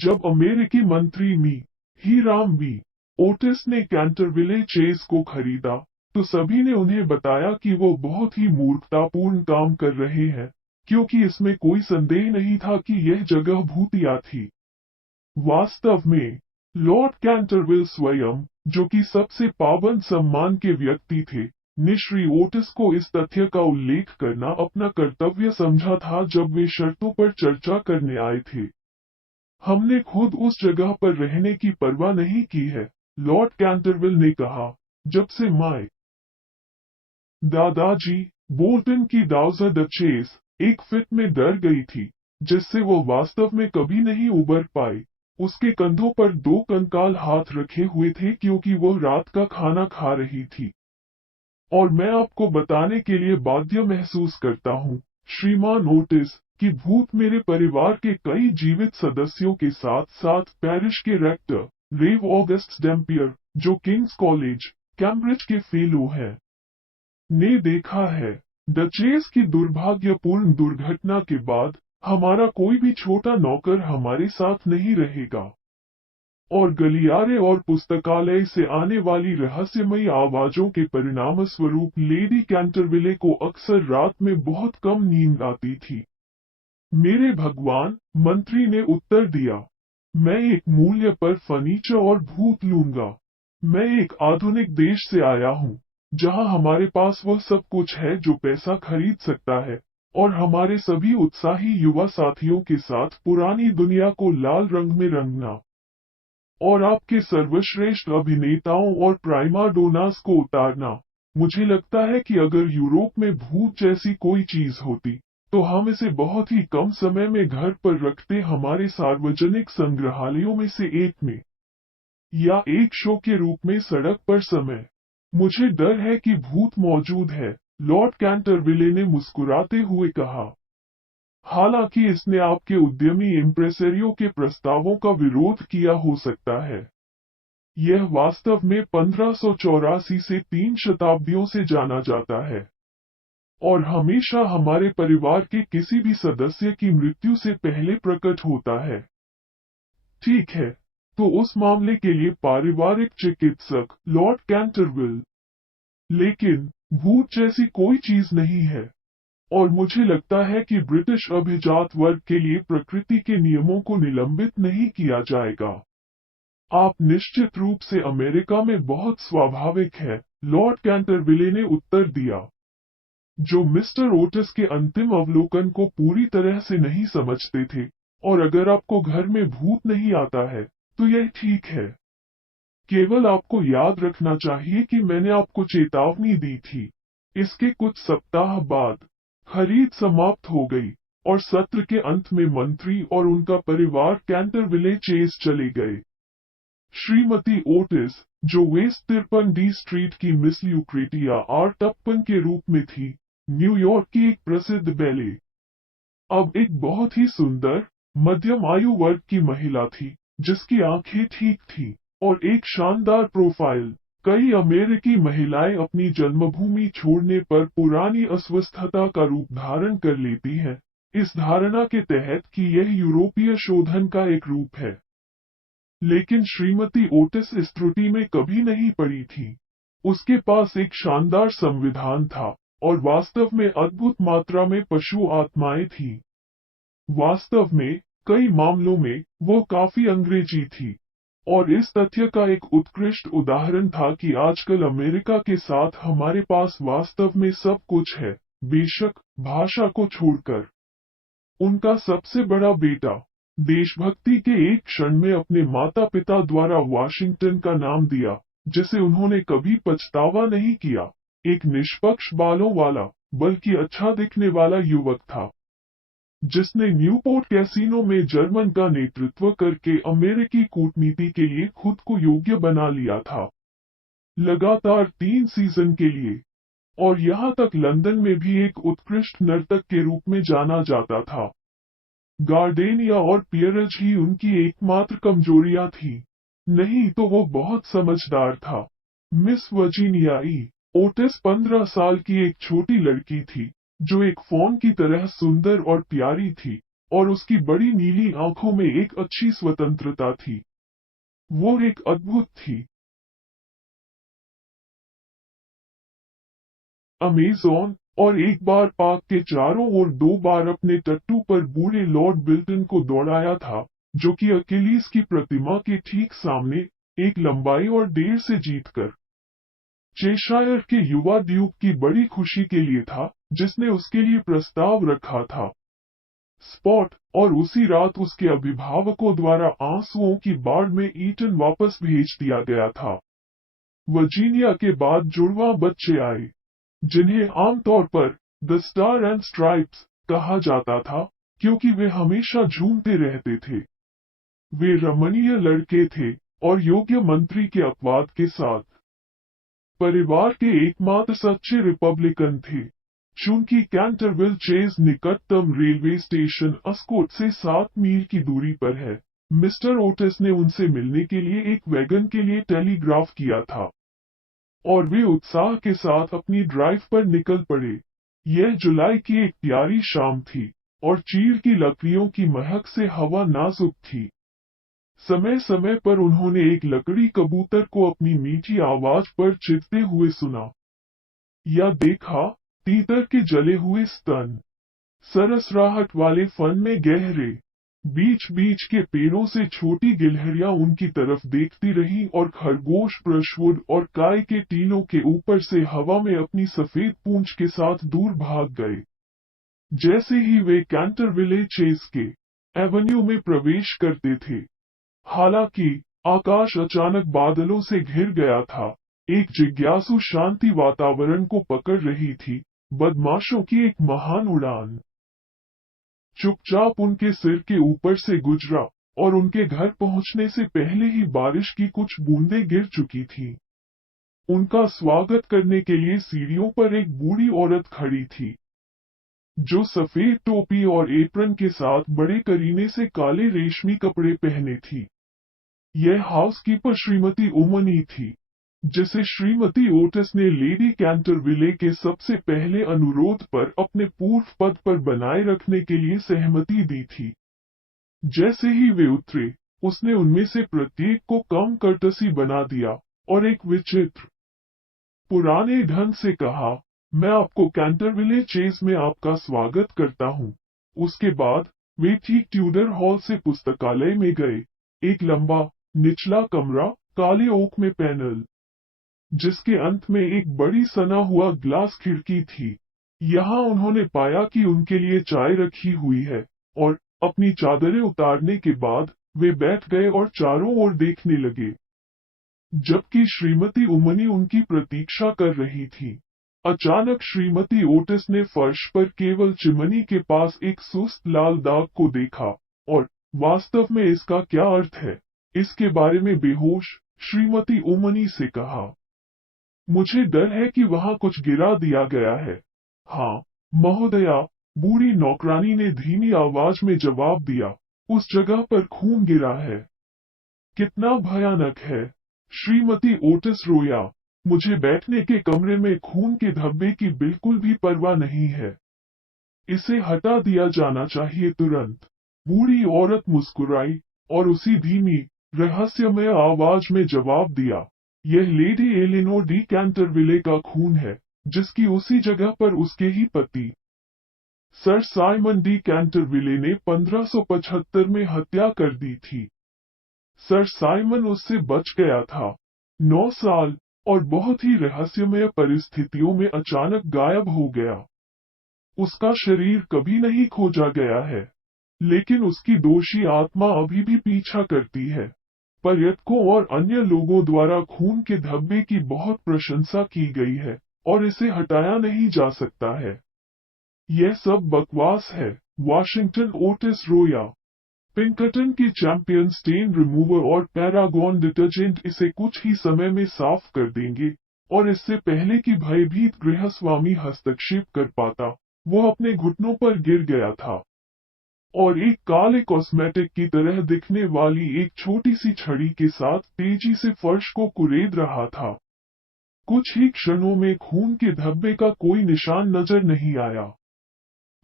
जब अमेरिकी मंत्री हीराम बी. ओटिस ने कैंटरविले चेस को खरीदा, तो सभी ने उन्हें बताया कि वो बहुत ही मूर्खतापूर्ण काम कर रहे हैं, क्योंकि इसमें कोई संदेह नहीं था कि यह जगह भूतिया थी। वास्तव में लॉर्ड कैंटरविल स्वयं, जो कि सबसे पावन सम्मान के व्यक्ति थे, ने श्री ओटिस को इस तथ्य का उल्लेख करना अपना कर्तव्य समझा था जब वे शर्तों पर चर्चा करने आए थे। हमने खुद उस जगह पर रहने की परवाह नहीं की है, लॉर्ड कैंटरविल ने कहा, जब से माय दादाजी बोल्टन की डाउजर डचेस एक फिट में डर गई थी, जिससे वो वास्तव में कभी नहीं उबर पाई। उसके कंधों पर 2 कंकाल हाथ रखे हुए थे क्योंकि वो रात का खाना खा रही थी। और मैं आपको बताने के लिए बाध्य महसूस करता हूँ, श्रीमान ओटिस, कि भूत मेरे परिवार के कई जीवित सदस्यों के साथ साथ पैरिश के रेक्टर रेव ऑगस्ट डैम्पियर, जो किंग्स कॉलेज कैम्ब्रिज के फेलो हैं, ने देखा है। डचेस की दुर्भाग्यपूर्ण दुर्घटना के बाद हमारा कोई भी छोटा नौकर हमारे साथ नहीं रहेगा, और गलियारे और पुस्तकालय से आने वाली रहस्यमयी आवाजों के परिणाम स्वरूप लेडी कैंटरविले को अक्सर रात में बहुत कम नींद आती थी। मेरे भगवान, मंत्री ने उत्तर दिया, मैं एक मूल्य पर फर्नीचर और भूत लूंगा। मैं एक आधुनिक देश से आया हूँ, जहाँ हमारे पास वह सब कुछ है जो पैसा खरीद सकता है, और हमारे सभी उत्साही युवा साथियों के साथ पुरानी दुनिया को लाल रंग में रंगना, और आपके सर्वश्रेष्ठ अभिनेताओं और प्राइमा डोनास को उतारना। मुझे लगता है कि अगर यूरोप में भूत जैसी कोई चीज होती, तो हम इसे बहुत ही कम समय में घर पर रखते हमारे सार्वजनिक संग्रहालयों में से एक में, या एक शो के रूप में सड़क पर समय। मुझे डर है कि भूत मौजूद है, लॉर्ड कैंटरविले ने मुस्कुराते हुए कहा। हालांकि इसने आपके उद्यमी इम्प्रेसरियो के प्रस्तावों का विरोध किया हो सकता है। यह वास्तव में 1584 से 3 शताब्दियों से जाना जाता है, और हमेशा हमारे परिवार के किसी भी सदस्य की मृत्यु से पहले प्रकट होता है। ठीक है, तो उस मामले के लिए पारिवारिक चिकित्सक लॉर्ड कैंटरविल। लेकिन भूत जैसी कोई चीज नहीं है, और मुझे लगता है कि ब्रिटिश अभिजात वर्ग के लिए प्रकृति के नियमों को निलंबित नहीं किया जाएगा। आप निश्चित रूप से अमेरिका में बहुत स्वाभाविक है, लॉर्ड कैंटरविले ने उत्तर दिया, जो मिस्टर ओटिस के अंतिम अवलोकन को पूरी तरह से नहीं समझते थे। और अगर आपको घर में भूत नहीं आता है, तो यह ठीक है। केवल आपको याद रखना चाहिए कि मैंने आपको चेतावनी दी थी। इसके कुछ सप्ताह बाद खरीद समाप्त हो गई, और सत्र के अंत में मंत्री और उनका परिवार कैंटरविले चेस चले गए। श्रीमती ओटिस, जो वेस्ट 53 डी स्ट्रीट की मिस ल्यूक्रेटिया आर टप्पन के रूप में थी, न्यूयॉर्क की एक प्रसिद्ध बैले, अब एक बहुत ही सुंदर मध्यम आयु वर्ग की महिला थी, जिसकी आंखें ठीक थी और एक शानदार प्रोफाइल। कई अमेरिकी महिलाएं अपनी जन्मभूमि छोड़ने पर पुरानी अस्वस्थता का रूप धारण कर लेती हैं, इस धारणा के तहत कि यह यूरोपीय शोधन का एक रूप है। लेकिन श्रीमती ओटिस इस त्रुटि में कभी नहीं पड़ी थी। उसके पास एक शानदार संविधान था, और वास्तव में अद्भुत मात्रा में पशु आत्माएं थीं। वास्तव में कई मामलों में वो काफी अंग्रेजी थी, और इस तथ्य का एक उत्कृष्ट उदाहरण था कि आजकल अमेरिका के साथ हमारे पास वास्तव में सब कुछ है, बेशक भाषा को छोड़कर। उनका सबसे बड़ा बेटा देशभक्ति के एक क्षण में अपने माता पिता द्वारा वाशिंगटन का नाम दिया, जिसे उन्होंने कभी पछतावा नहीं किया। एक निष्पक्ष बालों वाला, बल्कि अच्छा दिखने वाला युवक था, जिसने न्यूपोर्ट कैसीनो में जर्मन का नेतृत्व करके अमेरिकी कूटनीति के लिए खुद को योग्य बना लिया था, लगातार 3 सीजन के लिए। और यहाँ तक लंदन में भी एक उत्कृष्ट नर्तक के रूप में जाना जाता था। गार्डेनिया और पियरज ही उनकी एकमात्र कमजोरियां थी, नहीं तो वो बहुत समझदार था। मिस वर्जीनिया ई. ओटिस 15 साल की एक छोटी लड़की थी, जो एक फॉन की तरह सुंदर और प्यारी थी, और उसकी बड़ी नीली आंखों में एक अच्छी स्वतंत्रता थी। वो एक अद्भुत थी। अमेज़न, और एक बार पार्क के चारों ओर 2 बार अपने टट्टू पर बूढ़े लॉर्ड बिल्टन को दौड़ाया था, जो कि अकेलीस की प्रतिमा के ठीक सामने, एक लंबाई और देर से जीतकर चेशायर के युवा ड्यूक की बड़ी खुशी के लिए था, जिसने उसके लिए प्रस्ताव रखा था। स्पॉट, और उसी रात उसके अभिभावकों द्वारा आंसुओं की बाढ़ में ईटन वापस भेज दिया गया था। वर्जीनिया के बाद जुड़वा बच्चे आए, जिन्हें आमतौर पर द स्टार एंड स्ट्राइप्स कहा जाता था, क्योंकि वे हमेशा झूमते रहते थे। वे रमणीय लड़के थे और योग्य मंत्री के अपवाद के साथ परिवार के एकमात्र सच्चे रिपब्लिकन थे। चूंकि कैंटरविल चेज निकटतम रेलवे स्टेशन अस्कोट से 7 मील की दूरी पर है, मिस्टर ओटिस ने उनसे मिलने के लिए एक वैगन के लिए टेलीग्राफ किया था, और वे उत्साह के साथ अपनी ड्राइव पर निकल पड़े। यह जुलाई की एक प्यारी शाम थी, और चीड़ की लकड़ियों की महक से हवा नाजुक थी। समय समय पर उन्होंने एक लकड़ी कबूतर को अपनी मीठी आवाज पर चिढ़ते हुए सुना, या देखा तीतर के जले हुए स्तन सरसराहट वाले फन में गहरे। बीच बीच के पेड़ों से छोटी गिलहरियां उनकी तरफ देखती रहीं, और खरगोश ब्रशवुड और काय के टीलों के ऊपर से हवा में अपनी सफेद पूंछ के साथ दूर भाग गए। जैसे ही वे कैंटरविले चेस के एवेन्यू में प्रवेश करते थे, हालांकि आकाश अचानक बादलों से घिर गया था, एक जिज्ञासु शांति वातावरण को पकड़ रही थी, बदमाशों की एक महान उड़ान चुपचाप उनके सिर के ऊपर से गुजरा, और उनके घर पहुंचने से पहले ही बारिश की कुछ बूंदें गिर चुकी थीं। उनका स्वागत करने के लिए सीढ़ियों पर एक बूढ़ी औरत खड़ी थी, जो सफेद टोपी और एप्रन के साथ बड़े करीने से काले रेशमी कपड़े पहने थी। यह हाउसकीपर श्रीमती उमनी थी, जिसे श्रीमती ओटिस ने लेडी कैंटरविले के सबसे पहले अनुरोध पर अपने पूर्व पद पर बनाए रखने के लिए सहमति दी थी। जैसे ही वे उतरे, उसने उनमें से प्रत्येक को कम कर्टसी बना दिया, और एक विचित्र पुराने ढंग से कहा, मैं आपको कैंटरविले चेस में आपका स्वागत करता हूँ। उसके बाद वे ठीक ट्यूडर हॉल से पुस्तकालय में गए, एक लंबा निचला कमरा, काले ओक में पैनल, जिसके अंत में एक बड़ी सना हुआ ग्लास खिड़की थी। यहाँ उन्होंने पाया कि उनके लिए चाय रखी हुई है, और अपनी चादरें उतारने के बाद वे बैठ गए और चारों ओर देखने लगे, जबकि श्रीमती उमनी उनकी प्रतीक्षा कर रही थी। अचानक श्रीमती ओटिस ने फर्श पर केवल चिमनी के पास एक सुस्त लाल दाग को देखा, और वास्तव में इसका क्या अर्थ है, इसके बारे में बेहोश श्रीमती उमनी से कहा, मुझे डर है कि वहां कुछ गिरा दिया गया है। हाँ महोदया, बूढ़ी नौकरानी ने धीमी आवाज में जवाब दिया, उस जगह पर खून गिरा है। कितना भयानक है। श्रीमती ओटिस रोया, मुझे बैठने के कमरे में खून के धब्बे की बिल्कुल भी परवाह नहीं है। इसे हटा दिया जाना चाहिए तुरंत। बूढ़ी औरत मुस्कुराई, और उसी धीमी रहस्यमय आवाज में जवाब दिया, यह लेडी एलिनोर डी कैंटरविले का खून है, जिसकी उसी जगह पर उसके ही पति सर साइमन डी कैंटरविले ने 1575 में हत्या कर दी थी। सर साइमन उससे बच गया था। 9 साल और बहुत ही रहस्यमय परिस्थितियों में अचानक गायब हो गया। उसका शरीर कभी नहीं खोजा गया है, लेकिन उसकी दोषी आत्मा अभी भी पीछा करती है। पर्यटकों और अन्य लोगों द्वारा खून के धब्बे की बहुत प्रशंसा की गई है, और इसे हटाया नहीं जा सकता है। यह सब बकवास है। वाशिंगटन ओटिस रोया। पिंकटन की चैंपियन स्टेन रिमूवर और पैरागॉन डिटर्जेंट इसे कुछ ही समय में साफ कर देंगे, और इससे पहले कि भयभीत गृहस्वामी हस्तक्षेप कर पाता, वो अपने घुटनों पर गिर गया था, और एक काले कॉस्मेटिक की तरह दिखने वाली एक छोटी सी छड़ी के साथ तेजी से फर्श को कुरेद रहा था। कुछ ही क्षणों में खून के धब्बे का कोई निशान नजर नहीं आया।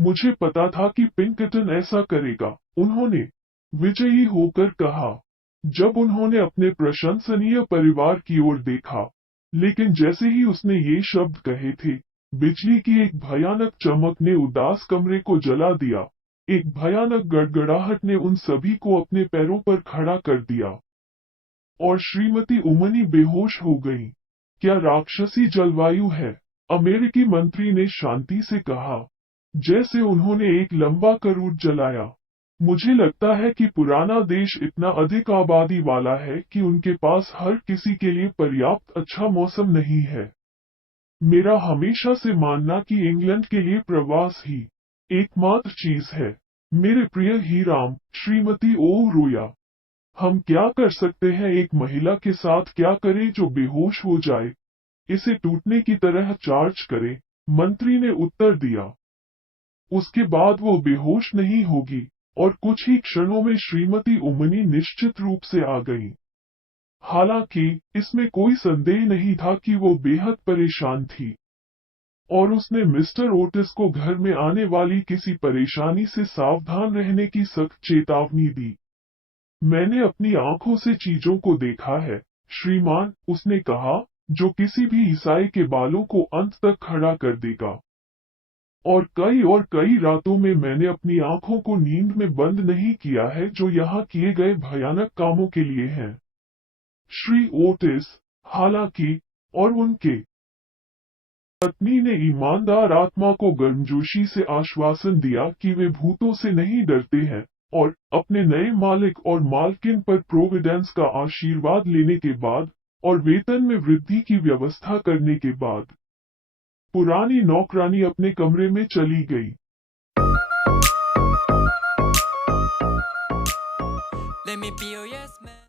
मुझे पता था कि पिंकटन ऐसा करेगा, उन्होंने विजयी होकर कहा, जब उन्होंने अपने प्रशंसनीय परिवार की ओर देखा। लेकिन जैसे ही उसने ये शब्द कहे थे, बिजली की एक भयानक चमक ने उदास कमरे को जला दिया। एक भयानक गड़गड़ाहट ने उन सभी को अपने पैरों पर खड़ा कर दिया और श्रीमती उमनी बेहोश हो गईं। क्या राक्षसी जलवायु है? अमेरिकी मंत्री ने शांति से कहा, जैसे उन्होंने एक लंबा करूर जलाया। मुझे लगता है कि पुराना देश इतना अधिक आबादी वाला है कि उनके पास हर किसी के लिए पर्याप्त अच्छा मौसम नहीं है। मेरा हमेशा से मानना कि इंग्लैंड के लिए प्रवास ही एकमात्र चीज है। मेरे प्रिय हीराम, श्रीमती ओ रोया, हम क्या कर सकते हैं? एक महिला के साथ क्या करें जो बेहोश हो जाए? इसे टूटने की तरह चार्ज करें, मंत्री ने उत्तर दिया। उसके बाद वो बेहोश नहीं होगी और कुछ ही क्षणों में श्रीमती उमनी निश्चित रूप से आ गईं। हालांकि इसमें कोई संदेह नहीं था कि वो बेहद परेशान थी और उसने मिस्टर ओटिस को घर में आने वाली किसी परेशानी से सावधान रहने की सख्त चेतावनी दी। मैंने अपनी आंखों से चीजों को देखा है, श्रीमान, उसने कहा, जो किसी भी ईसाई के बालों को अंत तक खड़ा कर देगा। और कई रातों में मैंने अपनी आंखों को नींद में बंद नहीं किया है जो यहाँ किए गए भयानक कामों के लिए हैं। श्री ओटिस, हालांकि, और उनके पत्नी ने ईमानदार आत्मा को गर्मजोशी से आश्वासन दिया कि वे भूतों से नहीं डरते हैं और अपने नए मालिक और मालकिन पर प्रोविडेंस का आशीर्वाद लेने के बाद और वेतन में वृद्धि की व्यवस्था करने के बाद पुरानी नौकरानी अपने कमरे में चली गई। Let me be your yes man.